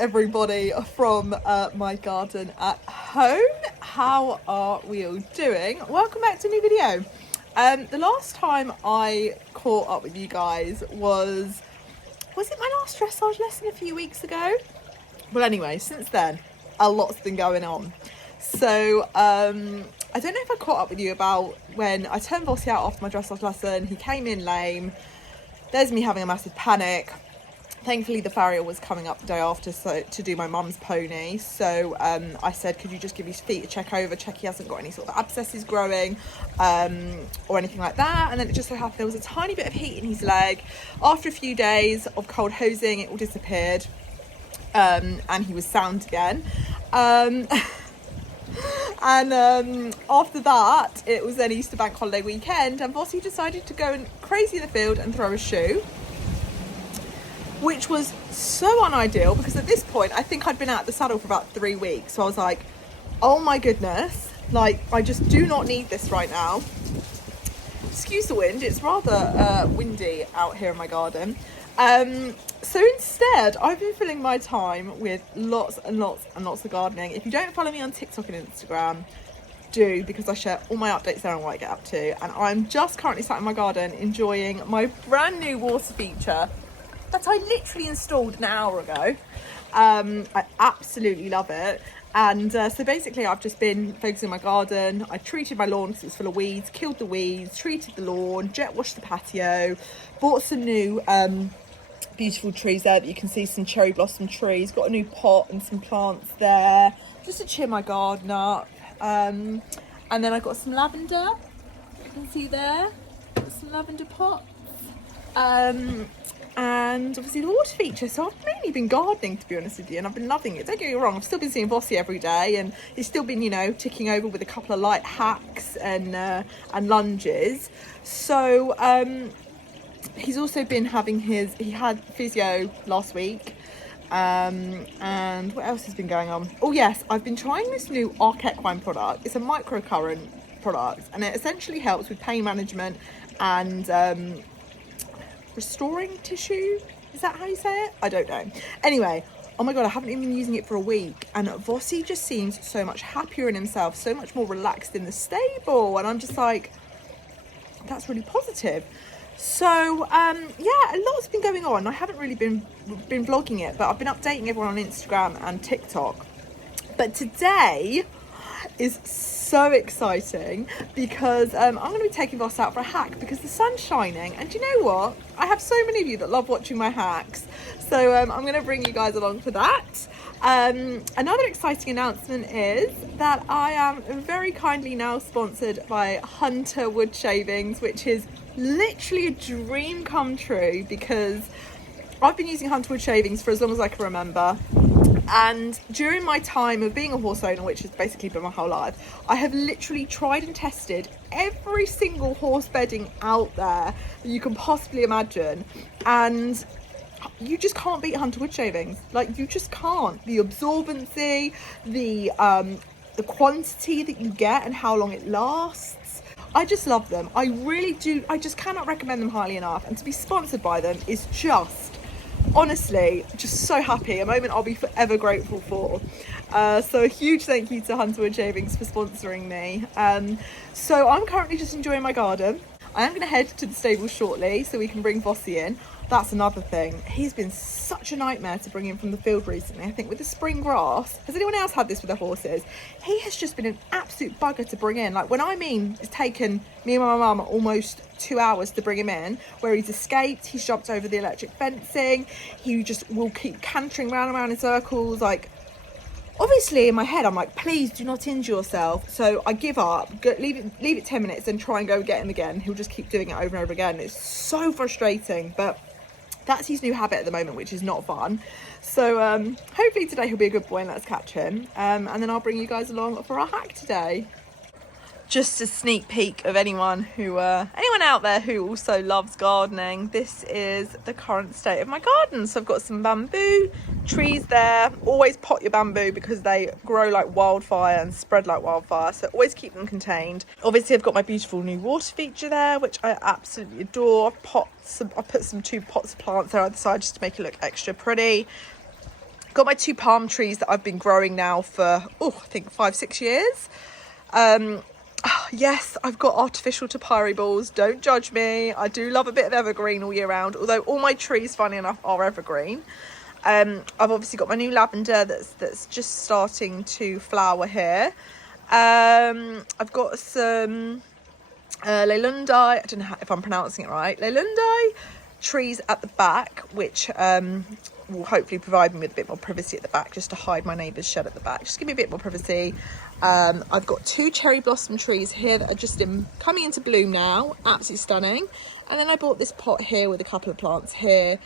everybody from my garden at home. How are we all doing? Welcome back to a new video. The last time I caught up with you guys was it my last dressage lesson a few weeks ago? Well, anyway, since then a lot's been going on. So I don't know if I caught up with you about when I turned Vossi out after my dressage lesson. He came in lame. There's me having a massive panic. Thankfully, the farrier was coming up the day after to do my mum's pony. So I said, could you just give his feet a check over, check he hasn't got any sort of abscesses growing or anything like that. And then it just so happened there was a tiny bit of heat in his leg. After a few days of cold hosing, it all disappeared and he was sound again. And after that, it was then Easter bank holiday weekend, and Vossi decided to go and crazy in the field and throw a shoe, which was so unideal because at this point I think I'd been out of the saddle for about 3 weeks. So I was like, oh my goodness, like I just do not need this right now. Excuse the wind, it's rather windy out here in my garden. So instead I've been filling my time with lots and lots and lots of gardening. If you don't follow me on TikTok and Instagram, do, because I share all my updates there on what I get up to. And I'm just currently sat in my garden enjoying my brand new water feature that I literally installed an hour ago. I absolutely love it. And so basically I've just been focusing on my garden. I treated my lawn because it was full of weeds, killed the weeds, treated the lawn, jet washed the patio, bought some new beautiful trees there that you can see, some cherry blossom trees, got a new pot and some plants there just to cheer my garden up. And then I got some lavender, you can see there, got some lavender pots. And obviously the water feature. So I've mainly been gardening, to be honest with you, and I've been loving it. Don't get me wrong, I've still been seeing Vossi every day, and he's still been, you know, ticking over with a couple of light hacks and lunges. So he's also been having he had physio last week. And what else has been going on? Oh yes, I've been trying this new equine product. It's a microcurrent product, and it essentially helps with pain management and restoring tissue. Is that how you say it? I don't know. Anyway, oh my god, I haven't even been using it for a week, and Vossi just seems so much happier in himself, so much more relaxed in the stable, and I'm just like, that's really positive. So yeah, a lot's been going on. I haven't really been vlogging it, but I've been updating everyone on Instagram and TikTok. But today is so exciting because I'm going to be taking Voss out for a hack because the sun's shining, and do you know what? I have so many of you that love watching my hacks, so I'm going to bring you guys along for that. Another exciting announcement is that I am very kindly now sponsored by Hunter Wood Shavings, which is literally a dream come true because I've been using Hunter Wood Shavings for as long as I can remember. And during my time of being a horse owner, which has basically been my whole life, I have literally tried and tested every single horse bedding out there that you can possibly imagine. And you just can't beat Hunter Wood Shavings. Like, you just can't. The absorbency, the quantity that you get and how long it lasts. I just love them. I really do. I just cannot recommend them highly enough. And to be sponsored by them is just, honestly, just so happy. A moment I'll be forever grateful for. So a huge thank you to Hunter Wood Shavings for sponsoring me. So I'm currently just enjoying my garden. I am going to head to the stable shortly so we can bring Vossi in. That's another thing. He's been such a nightmare to bring in from the field recently. I think with the spring grass, has anyone else had this with their horses? He has just been an absolute bugger to bring in. Like, when I mean it's taken me and my mum almost 2 hours to bring him in, where he's escaped, he's jumped over the electric fencing, he just will keep cantering round and round in circles. Like, obviously in my head I'm like, please do not injure yourself. So I give up, leave it 10 minutes and try and go get him again. He'll just keep doing it over and over again. It's so frustrating, but that's his new habit at the moment, which is not fun. So hopefully today he'll be a good boy and let's catch him. And then I'll bring you guys along for our hack today. Just a sneak peek of anyone out there who also loves gardening. This is the current state of my garden. So I've got some bamboo trees there. Always pot your bamboo because they grow like wildfire and spread like wildfire, so always keep them contained. Obviously I've got my beautiful new water feature there, which I absolutely adore. I put some 2 pots of plants there either side just to make it look extra pretty. Got my 2 palm trees that I've been growing now for, I think 5-6 years. Yes, I've got artificial topiary balls. Don't judge me. I do love a bit of evergreen all year round, although all my trees, funny enough, are evergreen. I've obviously got my new lavender that's just starting to flower here. I've got some Leylundi, I don't know if I'm pronouncing it right, Leylundi trees at the back, which will hopefully provide me with a bit more privacy at the back, just to hide my neighbour's shed at the back, just give me a bit more privacy. I've got 2 cherry blossom trees here that are just coming into bloom now, absolutely stunning. And then I bought this pot here with a couple of plants here.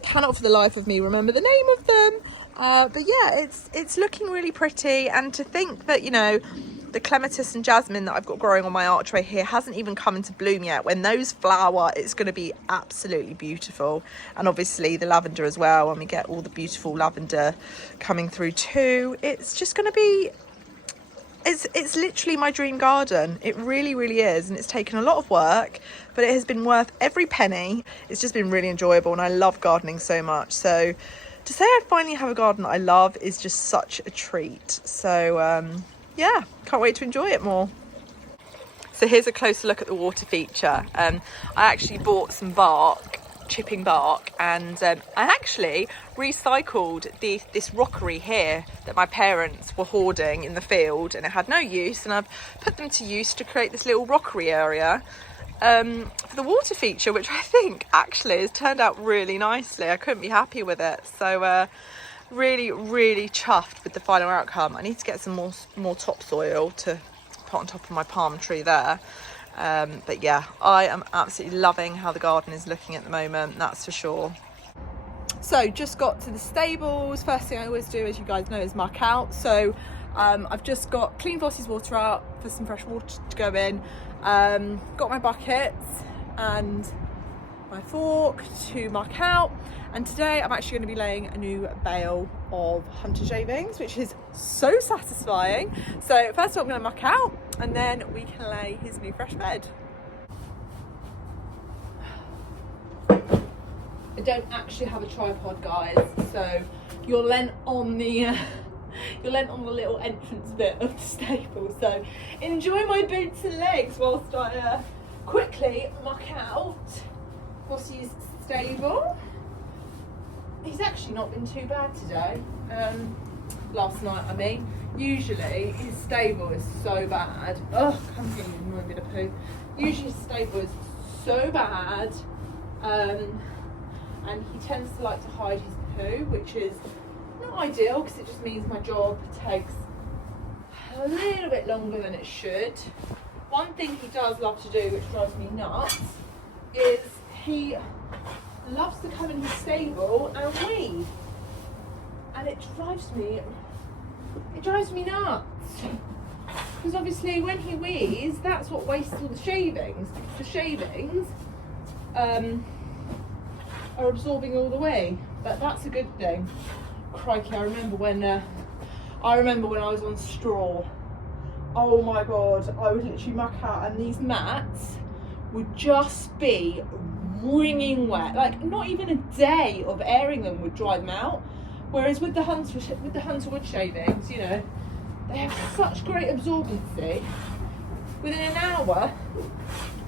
Cannot for the life of me remember the name of them, but yeah, it's looking really pretty. And to think that, you know, the clematis and jasmine that I've got growing on my archway here hasn't even come into bloom yet. When those flower, it's going to be absolutely beautiful. And obviously the lavender as well, when we get all the beautiful lavender coming through too, it's just going to be, it's literally my dream garden. It really, really is. And it's taken a lot of work, but it has been worth every penny. It's just been really enjoyable, and I love gardening so much. So to say I finally have a garden that I love is just such a treat. So yeah, can't wait to enjoy it more. So here's a closer look at the water feature. I actually bought some bark, chipping bark, and I actually recycled this rockery here that my parents were hoarding in the field, and it had no use, and I've put them to use to create this little rockery area for the water feature, which I think actually has turned out really nicely. I couldn't be happy with it. So really, really chuffed with the final outcome. I need to get some more topsoil to put on top of my palm tree there. But yeah, I am absolutely loving how the garden is looking at the moment, that's for sure. So just got to the stables. First thing I always do, as you guys know, is muck out. So I've just got clean Vossi's water out for some fresh water to go in. Got my buckets and my fork to muck out. And today I'm actually going to be laying a new bale of hunter shavings, which is so satisfying. So first of all, I'm going to muck out, and then we can lay his new fresh bed. I don't actually have a tripod, guys, so you're lent on the little entrance bit of the stable. So enjoy my boots and legs whilst I quickly muck out Vossi's stable. He's actually not been too bad today. Last night, I mean. Usually his stable is so bad. Ugh, I'm getting annoyed with a poo. Usually his stable is so bad, and he tends to like to hide his poo, which is not ideal because it just means my job takes a little bit longer than it should. One thing he does love to do, which drives me nuts, is he loves to come in his stable and wee, and it drives me nuts, because obviously when he wees, that's what wastes all the shavings, because the shavings are absorbing all the wee, but that's a good thing. Crikey, I remember when I was on straw. Oh my god, I would literally muck out and these mats would just be wringing wet. Like, not even a day of airing them would dry them out. Whereas with the hunter wood shavings, you know, they have such great absorbency. Within an hour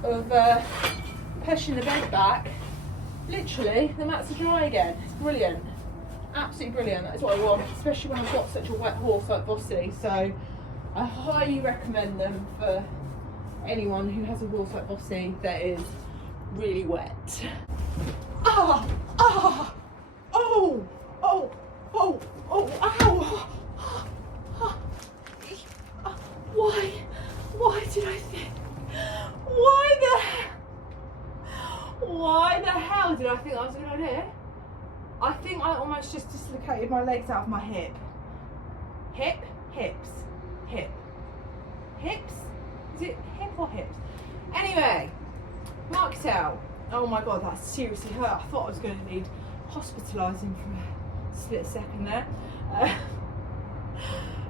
of pushing the bed back, literally the mats are dry again. It's brilliant, absolutely brilliant. That is what I want, especially when I've got such a wet horse like Vossi. So I highly recommend them for anyone who has a horse like Vossi that is really wet. Oh, ow! Why did I think? Why the hell did I think that was a good idea? I think I almost just dislocated my legs out of my hip. Hip? Hips. Hip. Hips? Is it hip or hips? Anyway, marked out. Oh my god, that seriously hurt. I thought I was going to need hospitalising for a split second there.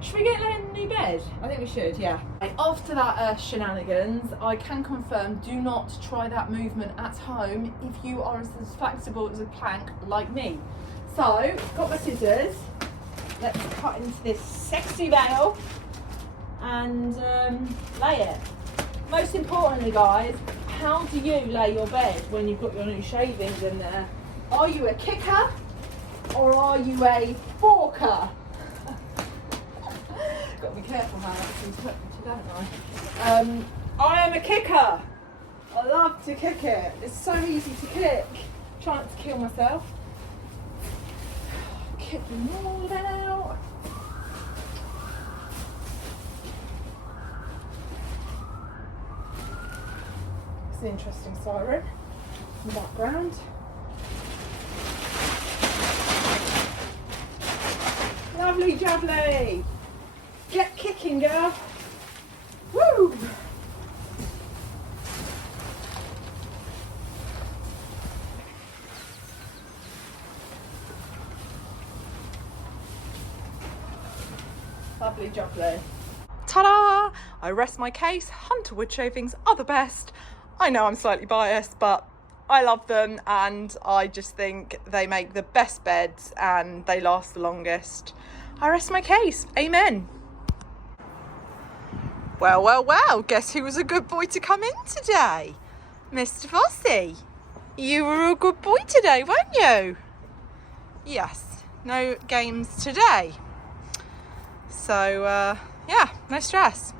Should we get in the new bed? I think we should, yeah. After that shenanigans, I can confirm, do not try that movement at home if you are as flexible as a plank like me. So, got my scissors, let's cut into this sexy bale and lay it. Most importantly, guys, how do you lay your bed when you've got your new shavings in there? Are you a kicker or are you a forker? Got to be careful how that seems to, don't I am a kicker. I love to kick it. It's so easy to kick. Trying not to kill myself. Kick them all out. It's an interesting siren in the background. Lovely jubbly. Get kicking, girl. Woo! Lovely jubbly. Ta-da! I rest my case. Hunter wood shavings are the best. I know I'm slightly biased, but I love them and I just think they make the best beds and they last the longest. I rest my case. Amen. Well, well, well, guess who was a good boy to come in today? Mr. Vossi. You were a good boy today, weren't you? Yes, no games today. So, yeah, no stress.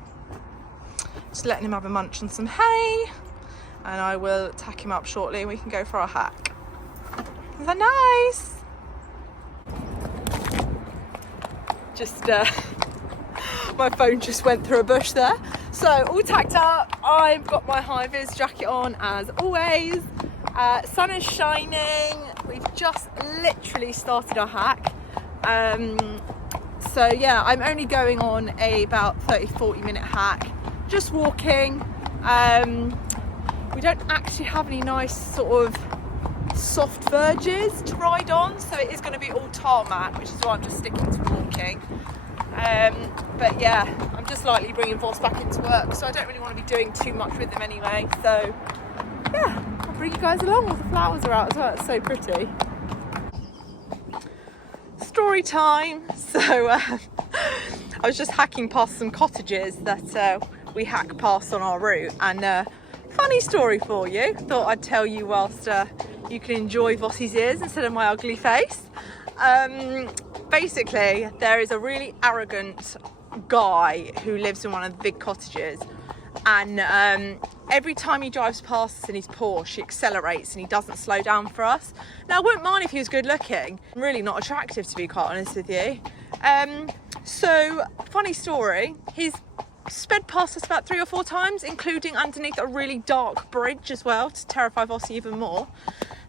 Just letting him have a munch on some hay and I will tack him up shortly and we can go for our hack. Is that nice? Just, my phone just went through a bush there. So all tacked up, I've got my high vis jacket on as always. Sun is shining. We've just literally started our hack. So yeah, I'm only going on about 30-40 minute hack, just walking. We don't actually have any nice sort of soft verges to ride on, so it is going to be all tarmac, which is why I'm just sticking to walking. But yeah, I'm just lightly bringing Voss back into work, so I don't really want to be doing too much with them anyway. So yeah, I'll bring you guys along. All the flowers are out as well. It's so pretty. Story time. So I was just hacking past some cottages that we hack past on our route, and funny story for you. Thought I'd tell you whilst you can enjoy Vossi's ears instead of my ugly face. Basically, there is a really arrogant guy who lives in one of the big cottages, and every time he drives past us in his Porsche, he accelerates and he doesn't slow down for us. Now, I wouldn't mind if he was good looking. Really not attractive, to be quite honest with you. So, funny story, he's sped past us about 3 or 4 times, including underneath a really dark bridge as well, to terrify Vossi even more.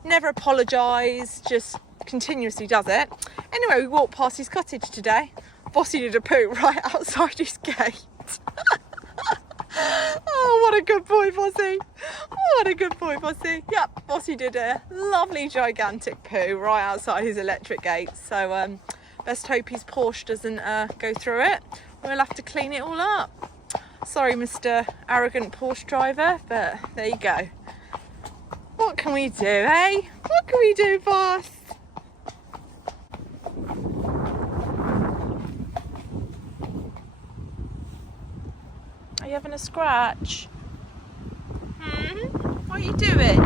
Never apologised, just continuously does it. Anyway, we walked past his cottage today. Vossi did a poo right outside his gate. Oh, what a good boy, Vossi. What a good boy, Vossi. Yep, Vossi did a lovely gigantic poo right outside his electric gate. So best hope his Porsche doesn't go through it. We'll have to clean it all up. Sorry, Mr. Arrogant Porsche driver, but there you go. What can we do, eh? What can we do, boss? Are you having a scratch? What are you doing?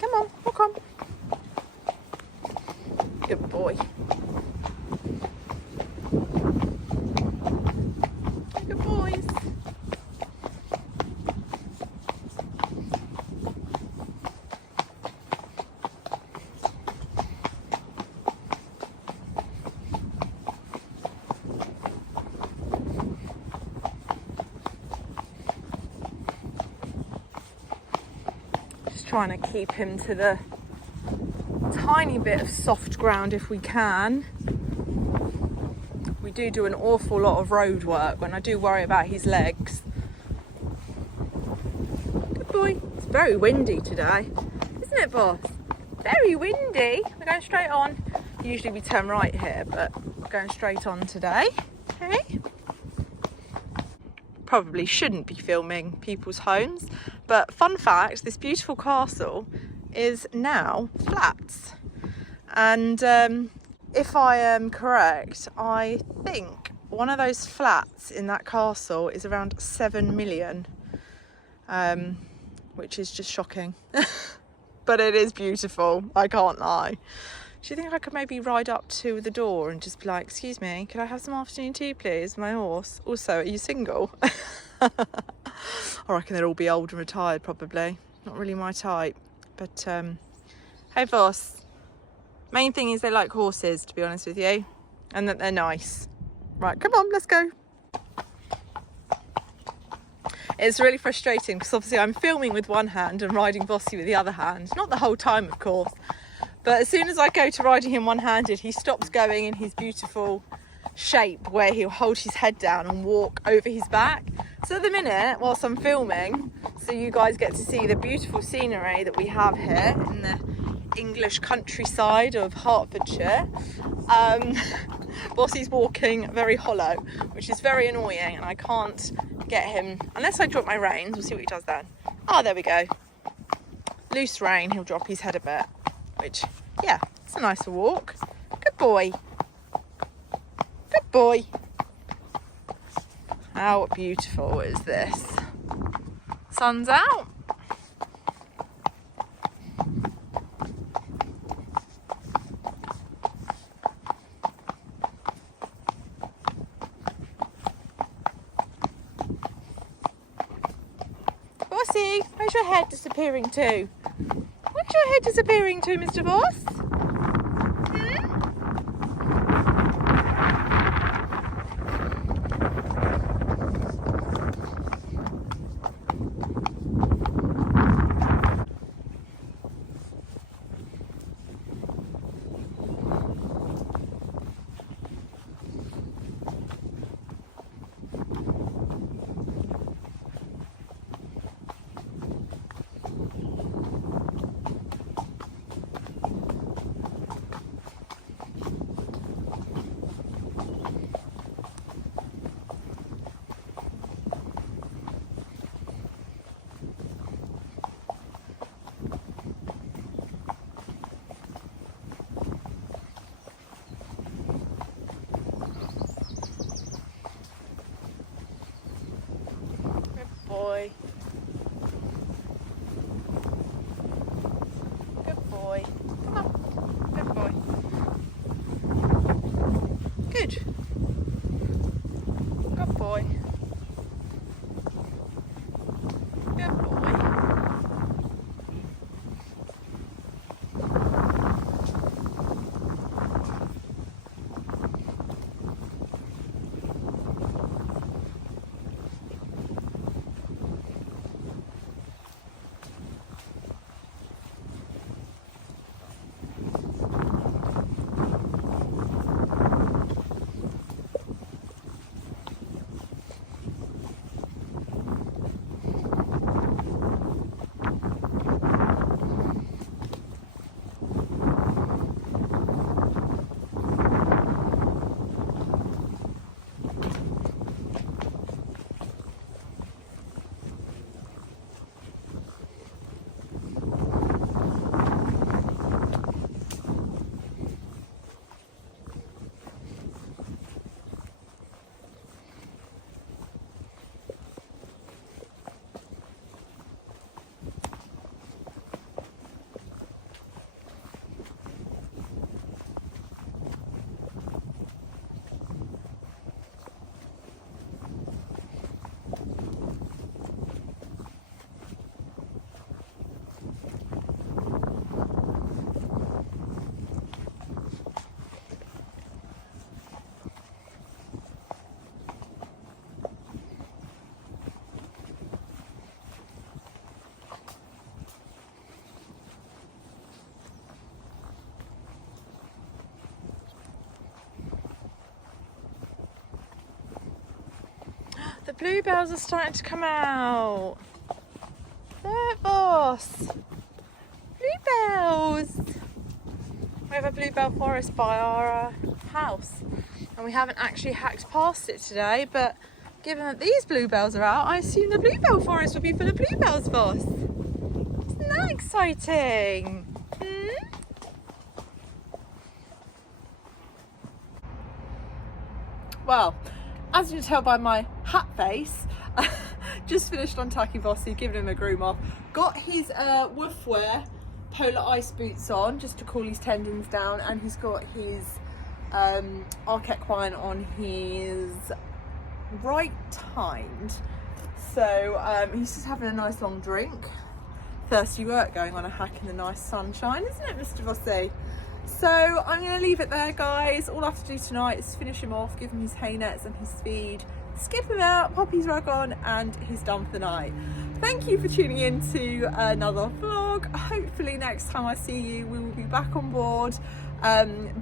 Come on, walk on. Good boy. Good boys. Trying to keep him to the tiny bit of soft ground if we can. We do an awful lot of road work when I do worry about his legs. Good boy. It's very windy today, isn't it, boss? Very windy. We're going straight on. Usually we turn right here, but we're going straight on today. Okay. Probably shouldn't be filming people's homes, but fun fact, this beautiful castle is now flats. And if I am correct, I think one of those flats in that castle is around 7 million, which is just shocking. But it is beautiful, I can't lie. Do you think I could maybe ride up to the door and just be like, excuse me, could I have some afternoon tea please, my horse? Also, are you single? I reckon they'll all be old and retired probably. Not really my type. But hey Voss, main thing is they like horses, to be honest with you, and that they're nice. Right, come on, let's go. It's really frustrating because obviously I'm filming with one hand and riding Vossi with the other hand. Not the whole time, of course. But as soon as I go to riding him one-handed, he stops going in his beautiful shape where he'll hold his head down and walk over his back. So at the minute, whilst I'm filming, so you guys get to see the beautiful scenery that we have here in the English countryside of Hertfordshire, Vossi's walking very hollow, which is very annoying, and I can't get him, unless I drop my reins. We'll see what he does then. Oh, there we go. Loose rein, he'll drop his head a bit, which, yeah, it's a nicer walk. Good boy. Good boy. How beautiful is this? Sun's out. Vossi, where's your head disappearing to? Where's your head disappearing to, Mr. Voss? Boy. Good boy. Come on. Good boy. Good. Good boy. Good boy. The bluebells are starting to come out. Look, Voss. Bluebells. We have a Bluebell Forest by our house, and we haven't actually hacked past it today, but given that these bluebells are out, I assume the Bluebell Forest will be full of bluebells, Voss. Isn't that exciting? Well, as you can tell by my hat face, just finished untucking Vossi, giving him a groom off. Got his woof wear polar ice boots on just to cool his tendons down, and he's got his equine on his right hind. So he's just having a nice long drink. Thirsty work going on a hack in the nice sunshine, isn't it, Mr. Vossi? So I'm going to leave it there, guys. All I have to do tonight is finish him off, give him his hay nets and his feed, skip him out, pop his rug on, and he's done for the night. Thank you for tuning in to another vlog. Hopefully next time I see you, we will be back on board,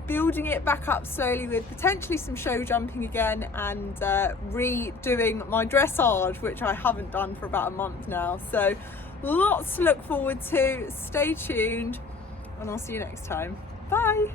building it back up slowly with potentially some show jumping again, and redoing my dressage, which I haven't done for about a month now. So lots to look forward to. Stay tuned, and I'll see you next time. Bye.